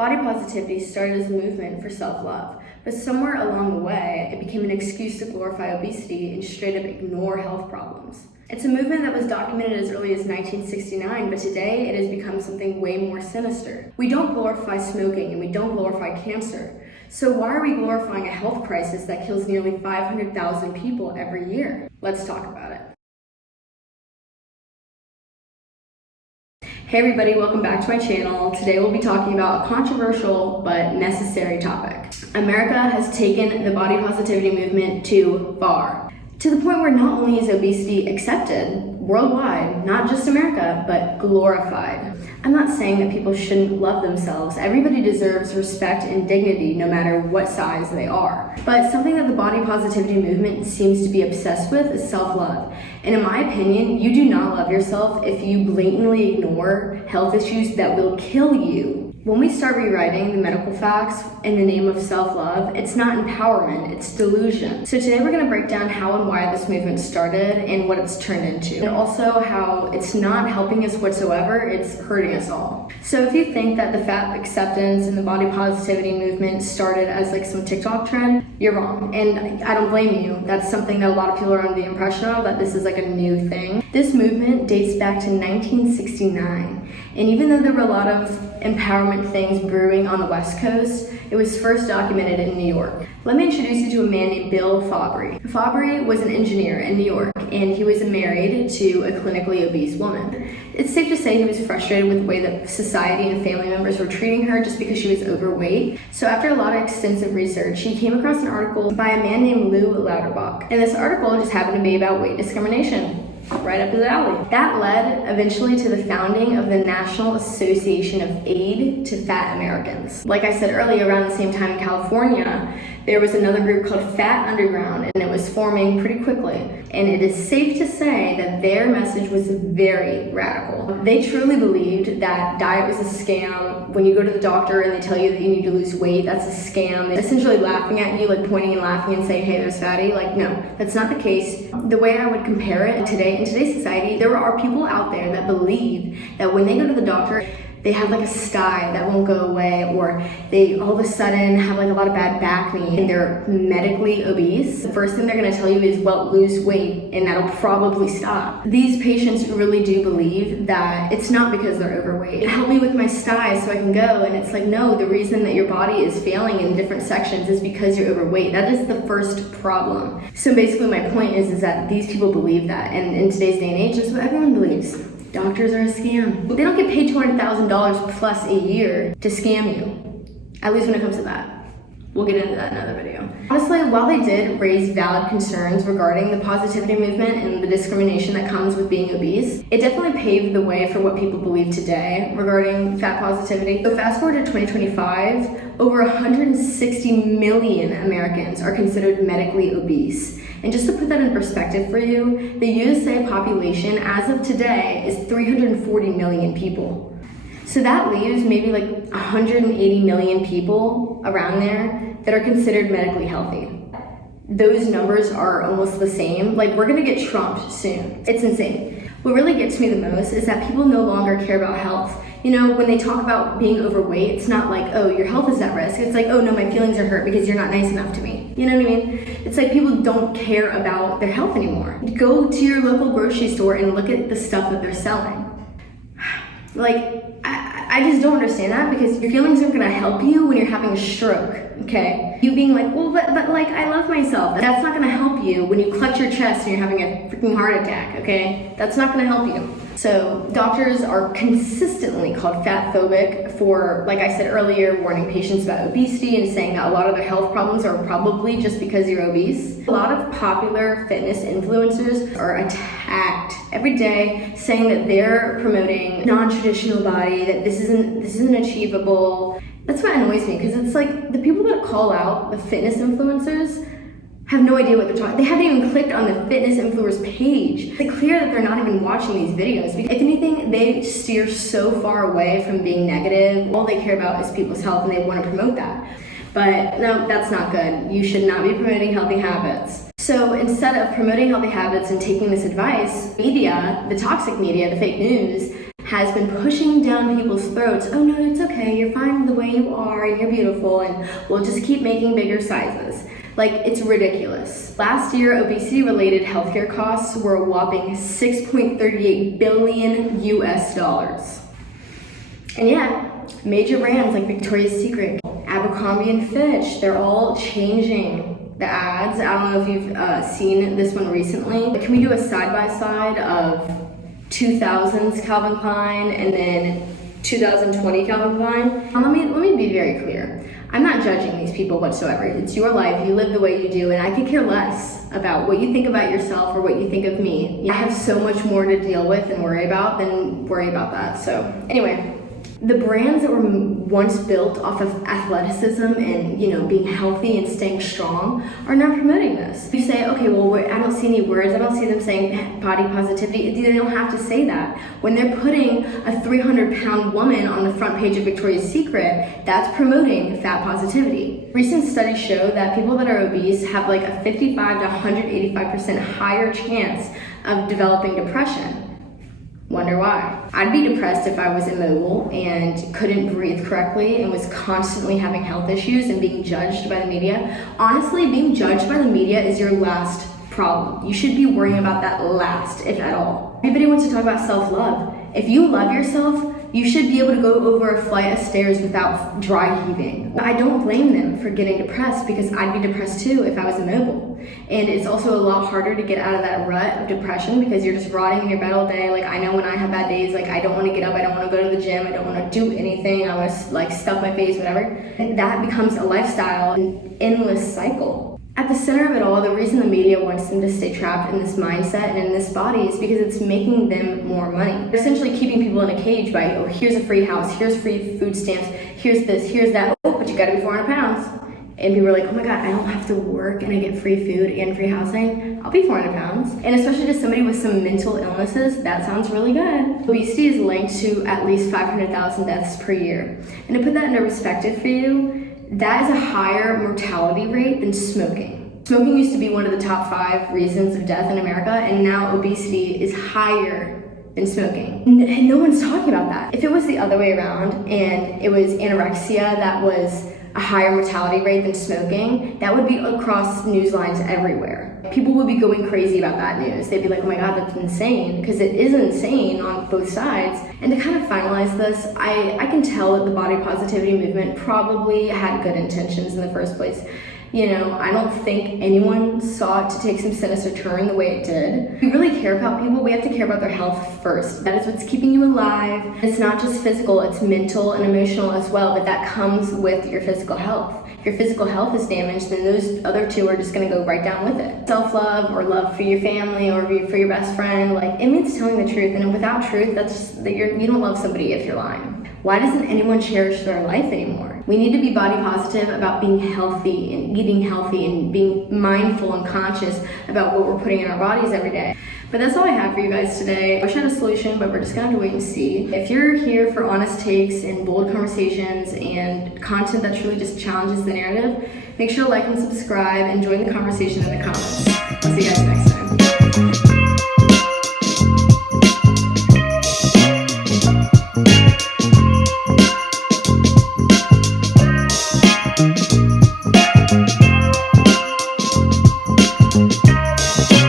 Body positivity started as a movement for self-love, but somewhere along the way, it became an excuse to glorify obesity and straight up ignore health problems. It's a movement that was documented as early as 1969, but today it has become something way more sinister. We don't glorify smoking and we don't glorify cancer. So why are we glorifying a health crisis that kills nearly 500,000 people every year? Let's talk about it. Hey everybody, welcome back to my channel. Today we'll be talking about a controversial but necessary topic. America has taken the body positivity movement too far, to the point where not only is obesity accepted worldwide, not just America, but glorified. I'm not saying that people shouldn't love themselves. Everybody deserves respect and dignity no matter what size they are. But something that the body positivity movement seems to be obsessed with is self-love. And in my opinion, you do not love yourself if you blatantly ignore health issues that will kill you. When we start rewriting the medical facts in the name of self-love, it's not empowerment, it's delusion. So today we're going to break down how and why this movement started and what it's turned into. And also how it's not helping us whatsoever, it's hurting us all. So if you think that the fat acceptance and the body positivity movement started as like some TikTok trend, you're wrong. And I don't blame you. That's something that a lot of people are under the impression of, that this is like a new thing. This movement dates back to 1969. And even though there were a lot of empowerment things brewing on the West Coast, it was first documented in New York. Let me introduce you to a man named Bill Fabry. Fabry was an engineer in New York, and he was married to a clinically obese woman. It's safe to say he was frustrated with the way that society and family members were treating her just because she was overweight. So after a lot of extensive research, he came across an article by a man named Lou Lauterbach. And this article just happened to be about weight discrimination. Right up his alley. That led eventually to the founding of the National Association of Aid to Fat Americans. Like I said earlier, around the same time in California, there was another group called Fat Underground, and it was forming pretty quickly. And it is safe to say that their message was very radical. They truly believed that diet was a scam. When you go to the doctor and they tell you that you need to lose weight, that's a scam. They're essentially laughing at you, like pointing and laughing and saying, hey, there's fatty. Like, no, that's not the case. The way I would compare it today, in today's society, there are people out there that believe that when they go to the doctor, they have like a sty that won't go away, or they all of a sudden have like a lot of bad back pain and they're medically obese. The first thing they're gonna tell you is, well, lose weight, and that'll probably stop. These patients really do believe that it's not because they're overweight. Help me with my sty so I can go. And it's like, no, the reason that your body is failing in different sections is because you're overweight. That is the first problem. So basically my point is that these people believe that, and in today's day and age, that's what everyone believes. Doctors are a scam. They don't get paid $200,000 plus a year to scam you, at least when it comes to that. We'll get into that in another video. Honestly, while they did raise valid concerns regarding the positivity movement and the discrimination that comes with being obese, it definitely paved the way for what people believe today regarding fat positivity. So fast forward to 2025, over 160 million Americans are considered medically obese. And just to put that in perspective for you, the USA population as of today is 340 million people. So that leaves maybe like 180 million people around there that are considered medically healthy. Those numbers are almost the same. Like, we're gonna get trumped soon. It's insane. What really gets me the most is that people no longer care about health. You know, when they talk about being overweight, it's not like, oh, your health is at risk. It's like, oh no, my feelings are hurt because you're not nice enough to me. You know what I mean? It's like people don't care about their health anymore. Go to your local grocery store and look at the stuff that they're selling. Like, I just don't understand that, because your feelings aren't gonna help you when you're having a stroke, okay? You being like, well, but like, I love myself. That's not gonna help you when you clutch your chest and you're having a freaking heart attack, okay? That's not gonna help you. So doctors are consistently called fat phobic for, like I said earlier, warning patients about obesity and saying that a lot of their health problems are probably just because you're obese. A lot of popular fitness influencers are attacked every day, saying that they're promoting non-traditional body, that this isn't achievable. That's what annoys me, because it's like the people that call out the fitness influencers have no idea what they're talking. They haven't even clicked on the fitness influencers page. It's clear that they're not even watching these videos. If anything, they steer so far away from being negative. All they care about is people's health, and they want to promote that. But no, that's not good. You should not be promoting healthy habits. So instead of promoting healthy habits and taking this advice, media, the toxic media, the fake news, has been pushing down people's throats, oh no, it's okay, you're fine the way you are and you're beautiful and we'll just keep making bigger sizes. Like, it's ridiculous. Last year, obesity-related healthcare costs were a whopping $6.38 billion US. And yeah, major brands like Victoria's Secret, Abercrombie and Fitch, they're all changing the ads. I don't know if you've seen this one recently. Can we do a side-by-side of 2000s Calvin Klein and then 2020 Calvin Klein? Now, let me be very clear. I'm not judging these people whatsoever. It's your life, you live the way you do, and I could care less about what you think about yourself or what you think of me. I have so much more to deal with and worry about than worry about that. So anyway, the brands that were once built off of athleticism and, being healthy and staying strong are now promoting this. You say, okay, well, I don't see any words. I don't see them saying body positivity. They don't have to say that. When they're putting a 300-pound woman on the front page of Victoria's Secret, that's promoting fat positivity. Recent studies show that people that are obese have like a 55 to 185% higher chance of developing depression. Wonder why? I'd be depressed if I was immobile and couldn't breathe correctly and was constantly having health issues and being judged by the media. Honestly, being judged by the media is your last problem. You should be worrying about that last, if at all. Everybody wants to talk about self-love. If you love yourself, you should be able to go over a flight of stairs without dry heaving. I don't blame them for getting depressed because I'd be depressed too if I was immobile. And it's also a lot harder to get out of that rut of depression because you're just rotting in your bed all day. Like, I know when I have bad days, like, I don't want to get up, I don't want to go to the gym, I don't want to do anything, I want to like stuff my face, whatever. And that becomes a lifestyle, an endless cycle. At the center of it all, the reason the media wants them to stay trapped in this mindset and in this body is because it's making them more money. They're essentially keeping people in a cage by, oh, here's a free house, here's free food stamps, here's this, here's that, oh, but you gotta be 400 pounds. And people are like, oh my God, I don't have to work and I get free food and free housing. I'll be 400 pounds. And especially to somebody with some mental illnesses, that sounds really good. Obesity is linked to at least 500,000 deaths per year. And to put that into perspective for you, that is a higher mortality rate than smoking. Smoking used to be one of the top 5 reasons of death in America, and now obesity is higher than smoking. And no one's talking about that. If it was the other way around and it was anorexia that was a higher mortality rate than smoking, that would be across news lines everywhere. People would be going crazy about that news. They'd be like, oh my God, that's insane, because it is insane on both sides. And to kind of finalize this, I can tell that the body positivity movement probably had good intentions in the first place. I don't think anyone sought to take some sinister turn the way it did. If we really care about people, we have to care about their health first. That is what's keeping you alive. It's not just physical, it's mental and emotional as well, but that comes with your physical health. If your physical health is damaged, then those other two are just gonna go right down with it. Self-love or love for your family or for your best friend, like, it means telling the truth, and without truth, that's that you don't love somebody if you're lying. Why doesn't anyone cherish their life anymore? We need to be body positive about being healthy and eating healthy and being mindful and conscious about what we're putting in our bodies every day. But that's all I have for you guys today. I wish I had a solution, but we're just gonna have to wait and see. If you're here for honest takes and bold conversations and content that truly just challenges the narrative, make sure to like and subscribe and join the conversation in the comments. I'll see you guys next time.